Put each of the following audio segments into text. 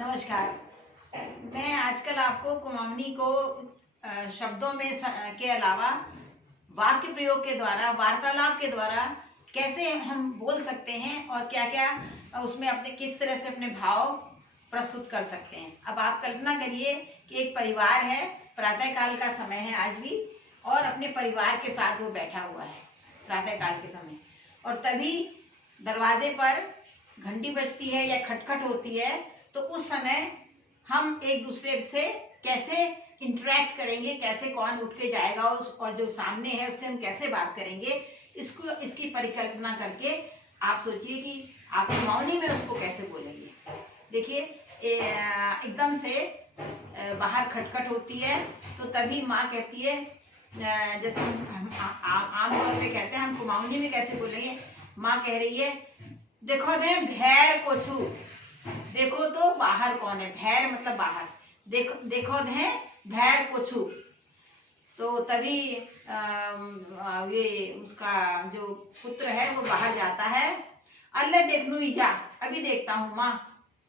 नमस्कार। मैं आजकल आपको कुमाऊनी को शब्दों में के अलावा वाक्य प्रयोग के द्वारा, वार्तालाप के द्वारा कैसे हम बोल सकते हैं और क्या क्या उसमें अपने किस तरह से अपने भाव प्रस्तुत कर सकते हैं। अब आप कल्पना करिए कि एक परिवार है, प्रातः काल का समय है आज भी, और अपने परिवार के साथ वो बैठा हुआ है प्रातः काल के समय, और तभी दरवाजे पर घंटी बजती है या खटखट होती है। तो उस समय हम एक दूसरे से कैसे इंटरेक्ट करेंगे, कैसे कौन उठ के जाएगा और जो सामने है उससे हम कैसे बात करेंगे, इसकी परिकल्पना करके आप सोचिए कि आप कुमाऊनी में उसको कैसे बोलेंगे। देखिए, एकदम से बाहर खटखट होती है तो तभी माँ कहती है, जैसे हम आमतौर पे कहते हैं, हम कुमाऊनी में कैसे बोलेंगे। माँ कह रही है, देखो दे भैर को छू, देखो तो बाहर कौन है, भैर मतलब बाहर, देखो दे भैर को छू। तो तभी ये उसका जो पुत्र है वो बाहर जाता है, अल्लाह देखनू ईजा, अभी देखता हूँ माँ,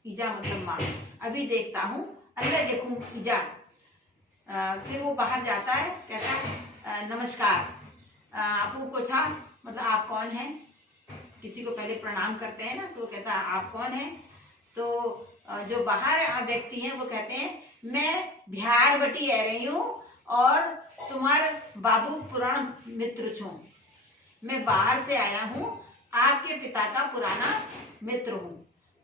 ईजा मतलब माँ, अभी देखता हूँ, अल्लाह देखूं ईजा। फिर वो बाहर जाता है, कहता है नमस्कार, आपू कोछा मतलब आप कौन हैं। किसी को पहले प्रणाम करते हैं ना, तो कहता है आप कौन हैं। तो जो बाहर व्यक्ति हैं वो कहते हैं मैं बिहार बटी आ रही हूँ और तुम्हारे बाबू पुराण मित्र छू, मैं बाहर से आया हूँ, आपके पिता का पुराना मित्र हूँ।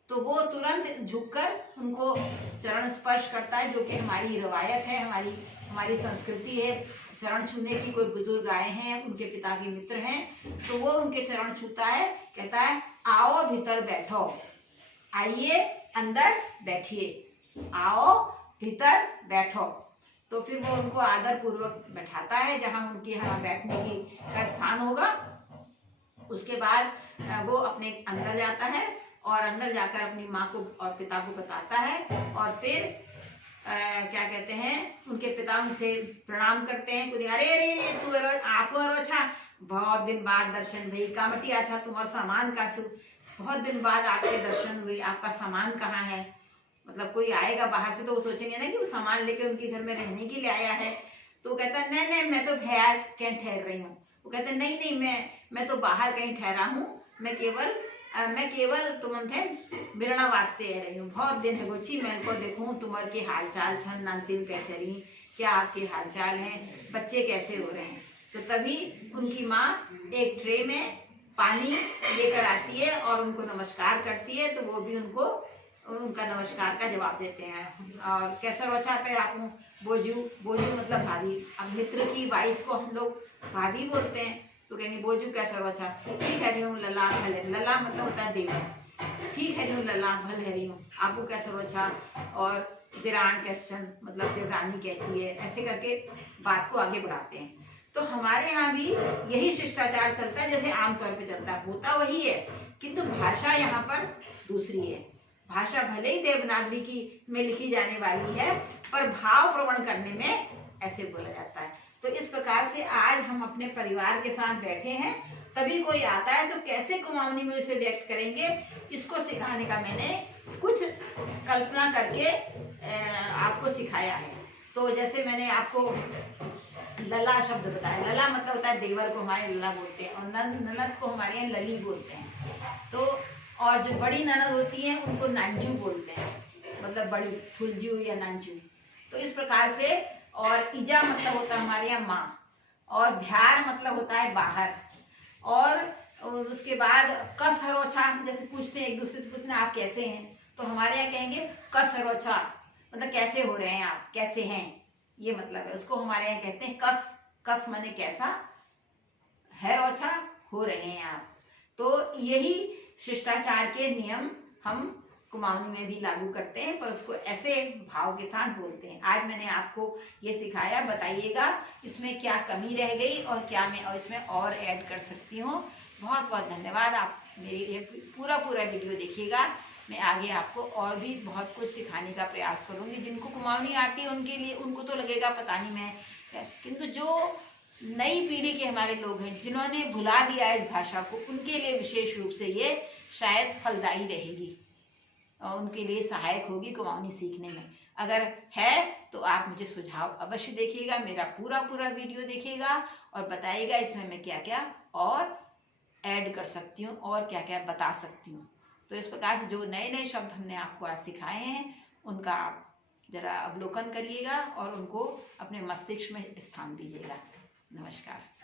तो वो तुरंत झुककर उनको चरण स्पर्श करता है, जो कि हमारी रवायत है, हमारी संस्कृति है चरण छूने की। कोई बुजुर्ग आए हैं, उनके पिता के मित्र हैं, तो वो उनके चरण छूता है, कहता है आओ भीतर बैठो, आइए अंदर बैठिए, आओ भीतर बैठो। तो फिर वो उनको आदर पूर्वक बैठाता है जहां उनके यहाँ बैठने की का स्थान होगा। उसके बाद वो अपने अंदर जाता है और अंदर जाकर अपनी माँ को और पिता को बताता है, और फिर क्या कहते हैं, उनके पिता उनसे प्रणाम करते हैं। कुछ अरे अरे अरे तू आपको अच्छा, बहुत दिन बाद दर्शन भई, कामटी अच्छा तुम्हारा सामान का छू, बहुत दिन बाद आपके दर्शन हुए, आपका सामान कहाँ है। मतलब कोई आएगा बाहर से तो वो सोचेंगे ना कि वो सामान लेके उनके घर में रहने के लिए आया है। तो वो कहता है नहीं नहीं, मैं तो बाहर कहीं ठहर रही हूँ। वो कहते हैं नहीं नहीं, मैं तो बाहर कहीं ठहरा हूँ, मैं केवल तुम थे मिलना वास्ते आ रही हूँ, बहुत दिन है गोची, मैं को देखूँ तुम्हारे के हाल चाल छन, नानतीन कैसे रही, क्या आपके हाल चाल हैं, बच्चे कैसे हो रहे हैं। तो तभी उनकी माँ एक ट्रे में पानी लेकर आती है और उनको नमस्कार करती है। तो वो भी उनका नमस्कार का जवाब देते हैं। और कैसा बचा पे आप बोजू, बोजू मतलब भाभी। अब मित्र की वाइफ को हम लोग भाभी बोलते हैं, तो कहेंगे बोजू कैसा बचा, ठीक है रही हूँ लला भले, लला मतलब होता है देवर, ठीक है रही हूँ लला भल है रही हूँ, आपको कैसा बचा, और दिरान कैसन मतलब देवरानी कैसी है, ऐसे करके बात को आगे बढ़ाते हैं। तो हमारे यहाँ भी यही शिष्टाचार चलता है जैसे आमतौर पे चलता है, होता वही है, किंतु भाषा यहाँ पर दूसरी है। भाषा भले ही देवनागरी की में लिखी जाने वाली है, पर भाव प्रवण करने में ऐसे बोला जाता है। तो इस प्रकार से आज हम अपने परिवार के साथ बैठे हैं, तभी कोई आता है तो कैसे कुमाऊनी में उसे व्यक्त करेंगे, इसको सिखाने का मैंने कुछ कल्पना करके आपको सिखाया है। तो जैसे मैंने आपको लला शब्द बताया, लला मतलब होता है देवर को हमारे लला बोलते हैं, और ननद को हमारे यहाँ लली बोलते हैं। तो और जो बड़ी ननद होती है उनको नांजू बोलते हैं, मतलब बड़ी फुलजू या नांजू। तो इस प्रकार से, और ईजा मतलब होता है हमारे यहाँ माँ, और भ्यार मतलब होता है बाहर, और उसके बाद कस हरोछा, जैसे पूछते हैं एक दूसरे से, पूछना आप कैसे हैं, तो हमारे यहाँ कहेंगे कस हरोछा मतलब कैसे हो रहे हैं आप, कैसे हैं, ये मतलब है। उसको हमारे यहाँ कहते हैं कस, कस माने कैसा, है रोछा हो रहे हैं आप। तो यही शिष्टाचार के नियम हम कुमाऊनी में भी लागू करते हैं, पर उसको ऐसे भाव के साथ बोलते हैं। आज मैंने आपको ये सिखाया, बताइएगा इसमें क्या कमी रह गई और क्या मैं और इसमें और ऐड कर सकती हूँ। बहुत बहुत धन्यवाद। आप मेरी ये पूरा वीडियो देखिएगा। मैं आगे आपको और भी बहुत कुछ सिखाने का प्रयास करूँगी। जिनको कुमाऊनी आती है उनके लिए, उनको तो लगेगा पता नहीं मैं, किंतु जो नई पीढ़ी के हमारे लोग हैं जिन्होंने भुला दिया इस भाषा को, उनके लिए विशेष रूप से ये शायद फलदायी रहेगी। उनके लिए सहायक होगी कुमाऊनी सीखने में। अगर है तो आप मुझे सुझाव अवश्य देखिएगा, मेरा पूरा वीडियो देखिएगा और बताइएगा इसमें मैं क्या क्या और ऐड कर सकती हूँ और क्या क्या बता सकती हूँ। तो इस प्रकार से जो नए नए शब्द हमने आपको आज सिखाए हैं उनका आप जरा अवलोकन करिएगा और उनको अपने मस्तिष्क में स्थान दीजिएगा। नमस्कार।